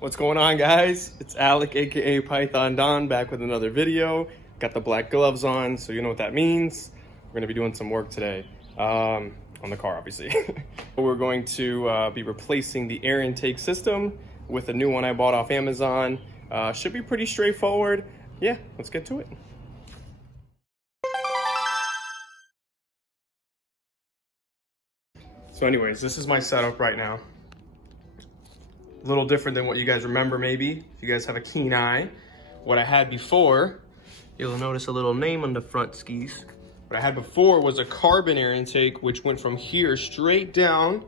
What's going on, guys? It's Alec, aka Python Don, back with another video. Got the black gloves on, so you know what that means. We're gonna be doing some work today on the car, obviously. We're going to be replacing the air intake system with a new one I bought off Amazon. Should be pretty straightforward. Yeah, let's get to it. So anyways, this is my setup right now. A little different than what you guys remember, maybe, if you guys have a keen eye. What I had before, you'll notice a little name on the front skis. What I had before was a carbon air intake, which went from here straight down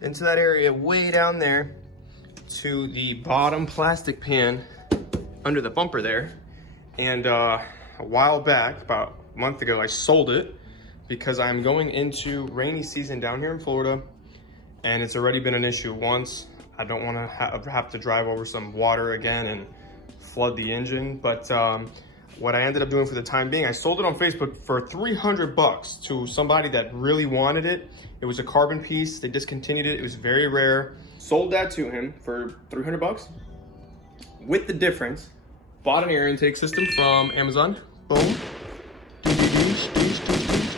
into that area way down there to the bottom plastic pan under the bumper there. And a while back, about a month ago, I sold it because I'm going into rainy season down here in Florida, and it's already been an issue once. I don't want to have to drive over some water again and flood the engine. But what I ended up doing for the time being, I sold it on Facebook for 300 bucks to somebody that really wanted it. It was a carbon piece. They discontinued it. It was very rare. Sold that to him for 300 bucks. With the difference, bought an air intake system from Amazon. Boom.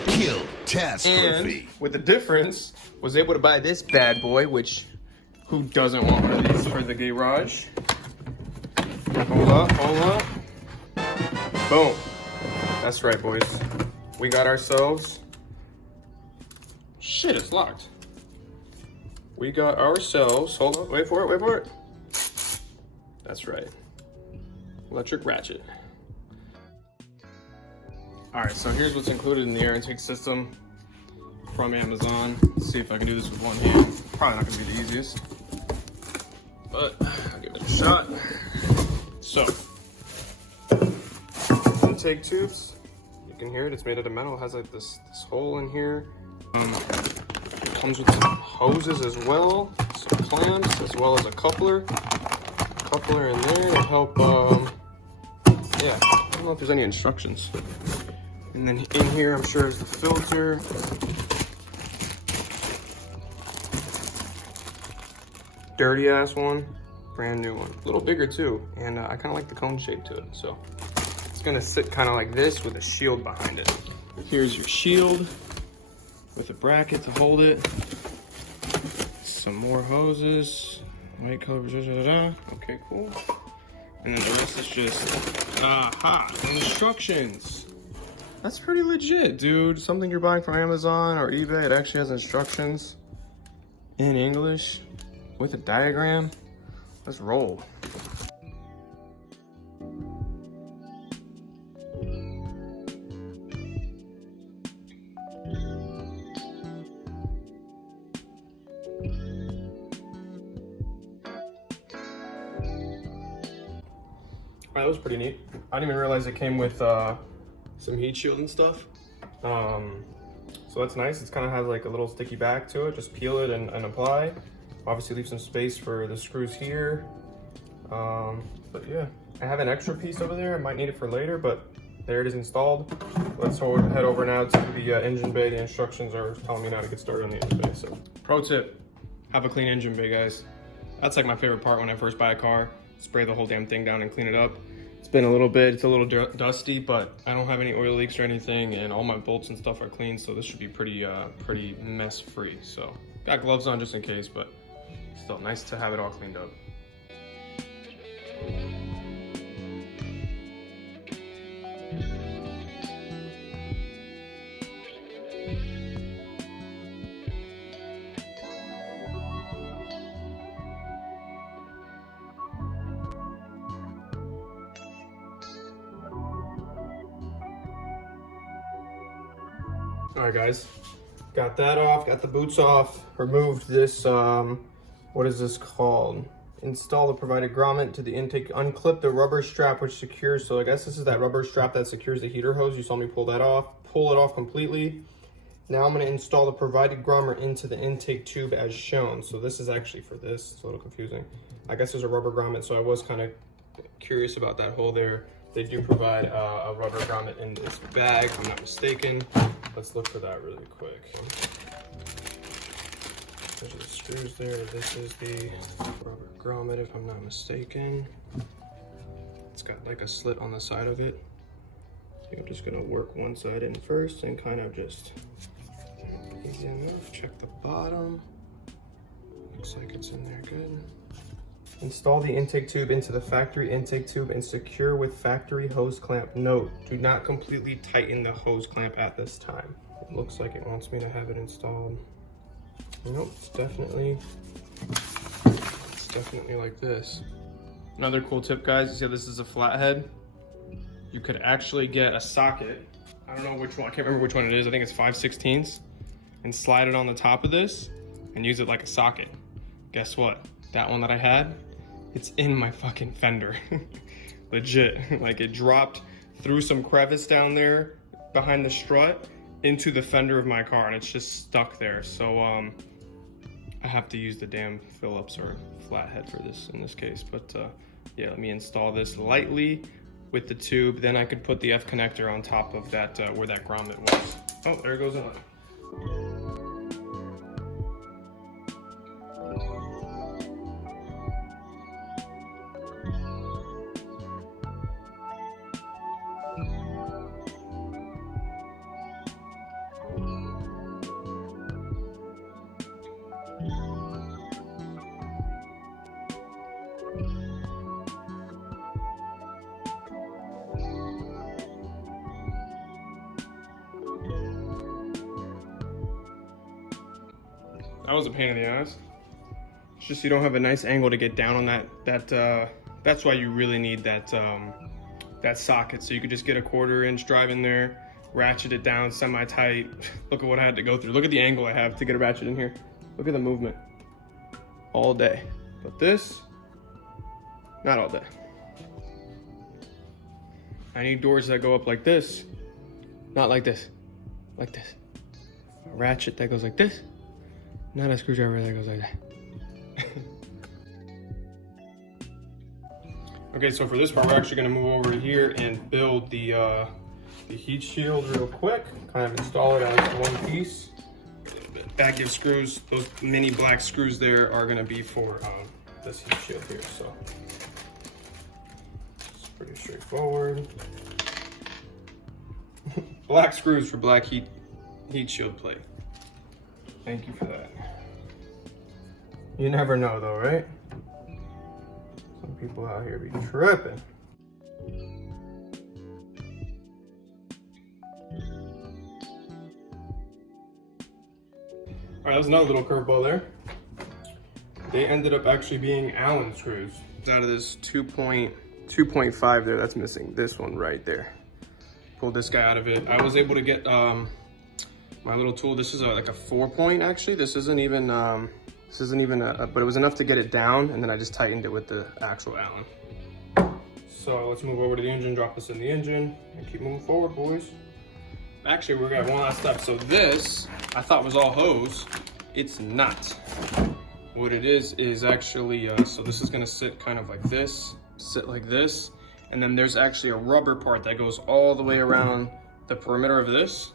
Kill catastrophe. And with the difference, was able to buy this bad boy, which who doesn't want one of these for the garage? Hold up. Boom. That's right, boys. We got ourselves, shit, it's locked. We got ourselves, hold on, wait for it. That's right. Electric ratchet. All right, so here's what's included in the air intake system from Amazon. Let's see if I can do this with one hand. Probably not gonna be the easiest, but I'll give it a shot. So, intake tubes. You can hear it, it's made out of metal. It has like this hole in here. It comes with some hoses as well, some clamps, as well as a coupler. Coupler in there to help, yeah, I don't know if there's any instructions. And then in here, I'm sure is the filter. Dirty ass one, brand new one. A little bigger too, and I kind of like the cone shape to it. So it's gonna sit kind of like this with a shield behind it. Here's your shield with a bracket to hold it. Some more hoses, white color, okay, cool. And then the rest is just, instructions. That's pretty legit, dude. Something you're buying from Amazon or eBay, it actually has instructions in English with a diagram. Let's roll. That was pretty neat. I didn't even realize it came with some heat shield and stuff. So that's nice. It's kind of has like a little sticky back to it. Just peel it and apply. Obviously leave some space for the screws here. But yeah, I have an extra piece over there. I might need it for later, but there it is installed. Let's head over now to the engine bay. The instructions are telling me now to get started on the engine bay. So pro tip, have a clean engine bay, guys. That's like my favorite part when I first buy a car. Spray the whole damn thing down and clean it up. It's been a little bit, it's a little dusty, but I don't have any oil leaks or anything, and all my bolts and stuff are clean, so this should be pretty mess free. So got gloves on just in case, but still nice to have it all cleaned up. All right, guys, got that off, got the boots off, removed this, what is this called? Install the provided grommet to the intake, unclip the rubber strap which secures, so I guess this is that rubber strap that secures the heater hose. You saw me pull that off, pull it off completely. Now I'm gonna install the provided grommet into the intake tube as shown. So this is actually for this, it's a little confusing. I guess there's a rubber grommet, so I was kind of curious about that hole there. They do provide a rubber grommet in this bag, if I'm not mistaken. Let's look for that really quick. bunch of the screws there. This is the rubber grommet, if I'm not mistaken. It's got like a slit on the side of it. So I'm just gonna work one side in first and kind of just easy enough. Check the bottom. Looks like it's in there good. Install the intake tube into the factory intake tube and secure with factory hose clamp. Note, do not completely tighten the hose clamp at this time. It looks like it wants me to have it installed. Nope, it's definitely like this. Another cool tip, guys, you see how this is a flathead? You could actually get a socket. I don't know which one, I can't remember which one it is. I think it's 5/16, and slide it on the top of this and use it like a socket. Guess what? That one that I had, it's in my fucking fender. Legit, like it dropped through some crevice down there behind the strut into the fender of my car, and it's just stuck there. So I have to use the damn Phillips or flathead for this in this case. But yeah, let me install this lightly with the tube. Then I could put the F connector on top of that where that grommet was. Oh, there it goes on. That was a pain in the ass. It's just you don't have a nice angle to get down on that. That's why you really need that that socket. So you could just get a 1/4 inch drive in there, ratchet it down semi-tight. Look at what I had to go through. Look at the angle I have to get a ratchet in here. Look at the movement. All day. But this, not all day. I need doors that go up like this, not like this, like this. A ratchet that goes like this. Not a screwdriver that goes like that. Okay, so for this part, we're actually gonna move over here and build the heat shield real quick. Kind of install it as one piece. Back of screws, those mini black screws there are gonna be for this heat shield here, so. It's pretty straightforward. Black screws for black heat shield plate. Thank you for that. You never know though, right? Some people out here be tripping. All right, that's another little curveball there. They ended up actually being Allen screws. Out of this 2.5 there, that's missing this one right there. Pulled this guy out of it. I was able to get my little tool. This is like a 4-point actually. This isn't even but it was enough to get it down, and then I just tightened it with the actual Allen. So let's move over to the engine, drop this in the engine, and keep moving forward, boys. Actually, we're gonna have one last step. So this, I thought was all hose. It's not. What it is actually, so this is gonna sit kind of like this, and then there's actually a rubber part that goes all the way around the perimeter of this,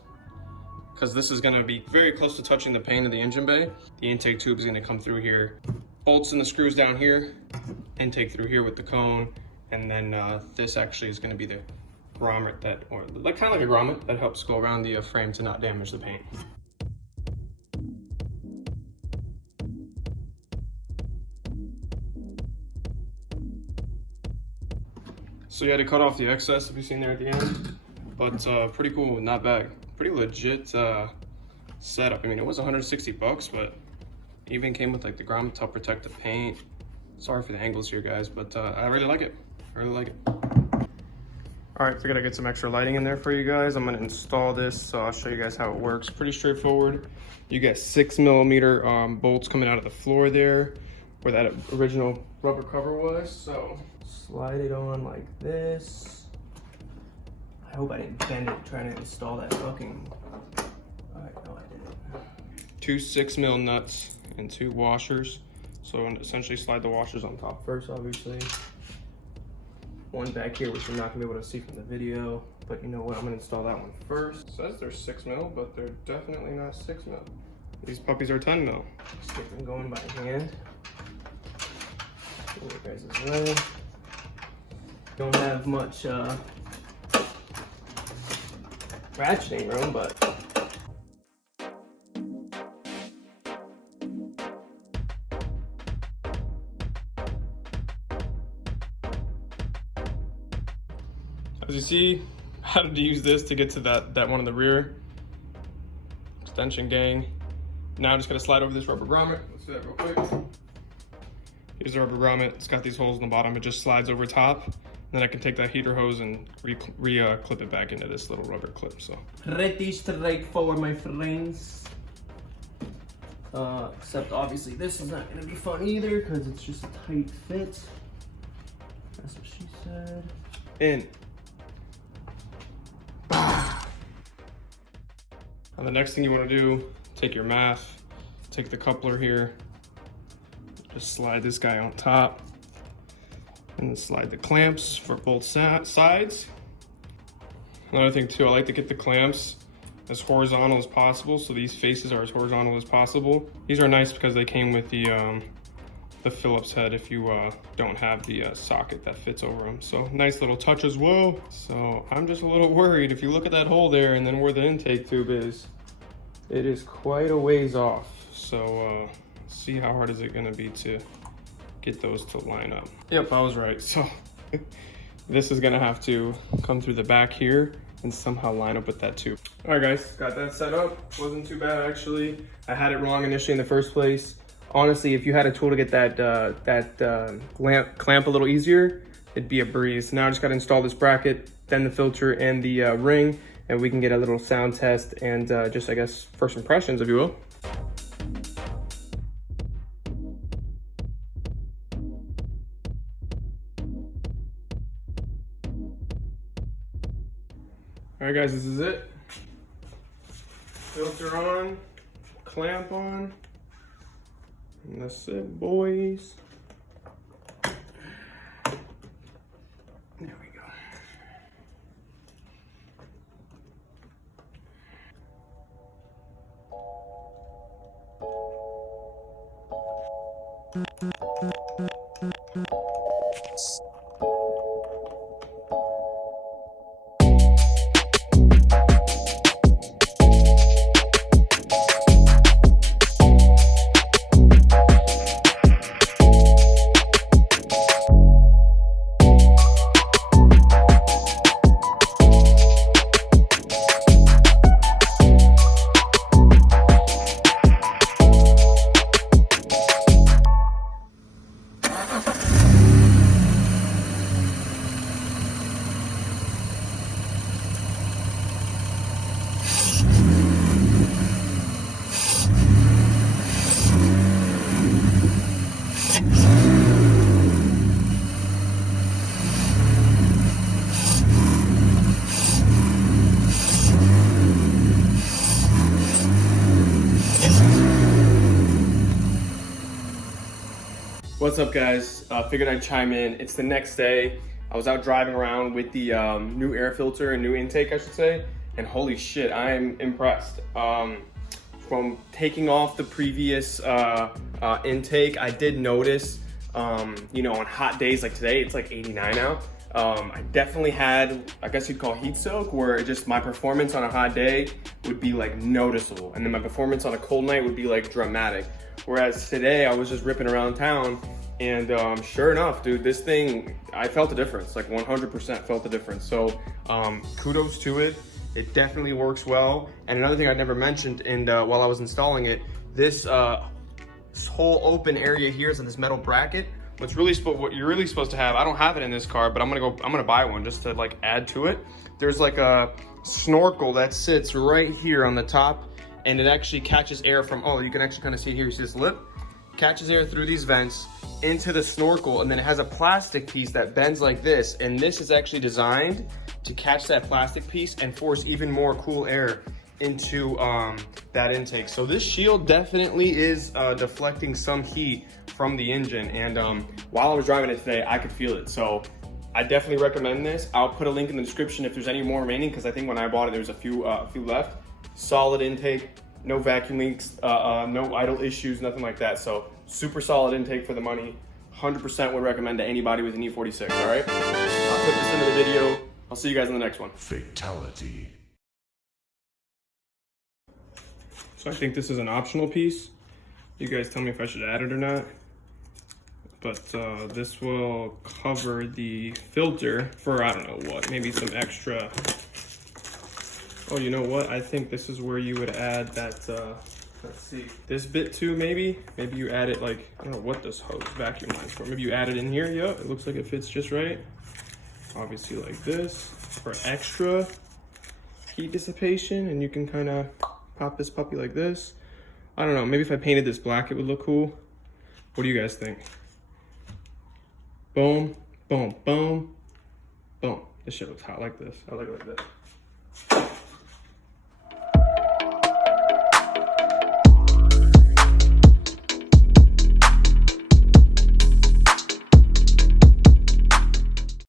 because this is gonna be very close to touching the pane of the engine bay. The intake tube is gonna come through here, bolts and the screws down here, intake through here with the cone, and then this actually is gonna be the grommet that, or like kind of like a grommet that helps go around the frame to not damage the paint. So you had to cut off the excess, if you've seen there at the end, but pretty cool, not bad. Pretty legit setup. I mean, it was 160 bucks, but it even came with like the grommet to help protect the paint. Sorry for the angles here, guys, but I really like it. I really like it. All right, so I gotta get some extra lighting in there for you guys. I'm gonna install this, so I'll show you guys how it works. Pretty straightforward. You get 6mm bolts coming out of the floor there, where that original rubber cover was. So slide it on like this. I hope I didn't bend it trying to install that fucking. All right, no, I didn't. 2 6mm nuts and 2 washers. So essentially slide the washers on top first, obviously. One back here, which you're not gonna be able to see from the video, but you know what, I'm gonna install that one first. It says they're 6mm, but they're definitely not 6mm. These puppies are 10 mil. Let's get them going by hand. You guys as well. Don't have much ratcheting room, but as you see, I had to use this to get to that one in the rear. Extension gang. Now I'm just gonna slide over this rubber grommet. Let's do that real quick. Here's the rubber grommet. It's got these holes in the bottom. It just slides over top. Then I can take that heater hose and clip it back into this little rubber clip. So ready straight forward, my friends. Except obviously this is not gonna be fun either because it's just a tight fit. That's what she said. In. Now the next thing you want to do, take your math, take the coupler here, just slide this guy on top, and then slide the clamps for both sides. Another thing too, I like to get the clamps as horizontal as possible, so these faces are as horizontal as possible. These are nice because they came with the Phillips head if you don't have the socket that fits over them. So nice little touch as well. So I'm just a little worried. If you look at that hole there and then where the intake tube is, it is quite a ways off. So see how hard is it gonna be to get those to line up. Yep, I was right. So this is gonna have to come through the back here and somehow line up with that tube. All right guys, got that set up. Wasn't too bad actually. I had it wrong initially in the first place. Honestly, if you had a tool to get that clamp a little easier, it'd be a breeze. Now I just gotta install this bracket, then the filter and the ring, and we can get a little sound test and just, I guess, first impressions, if you will. All right guys, this is it. Filter on, clamp on. And that's it, boys. There we go. What's up guys? Figured I'd chime in. It's the next day. I was out driving around with the new air filter and new intake, I should say, and holy shit, I am impressed. From taking off the previous intake, I did notice, you know, on hot days like today, it's like 89 out. I definitely had, I guess you'd call heat soak, where it just my performance on a hot day would be like noticeable, and then my performance on a cold night would be like dramatic. Whereas today I was just ripping around town, and sure enough, dude, this thing, I felt the difference, like 100% felt the difference. So kudos to it. It definitely works well. And another thing I never mentioned, and while I was installing it, this whole open area here is in this metal bracket. What you're really supposed to have, I don't have it in this car, but I'm gonna buy one just to like add to it. There's like a snorkel that sits right here on the top, and it actually catches air from, oh, you can actually kind of see here, you see this lip? Catches air through these vents into the snorkel, and then it has a plastic piece that bends like this, and this is actually designed to catch that plastic piece and force even more cool air into that intake. So this shield definitely is deflecting some heat from the engine, and while I was driving it today, I could feel it. So I definitely recommend this. I'll put a link in the description if there's any more remaining, because I think when I bought it, there was a few left. Solid intake, no vacuum leaks, no idle issues, nothing like that. So super solid intake for the money. 100% would recommend to anybody with an E46, all right? I'll put this into the video. I'll see you guys in the next one. Fatality. So I think this is an optional piece. You guys tell me if I should add it or not. But this will cover the filter for, I don't know what, maybe some extra. Oh, you know what? I think this is where you would add that, let's see, this bit too, maybe? Maybe you add it like, I don't know what this hose vacuum line's for. Maybe you add it in here, yeah, it looks like it fits just right. Obviously like this, for extra heat dissipation, and you can kind of pop this puppy like this. I don't know, maybe if I painted this black, it would look cool. What do you guys think? Boom, boom, boom, boom. This shit looks hot like this. I like it like this.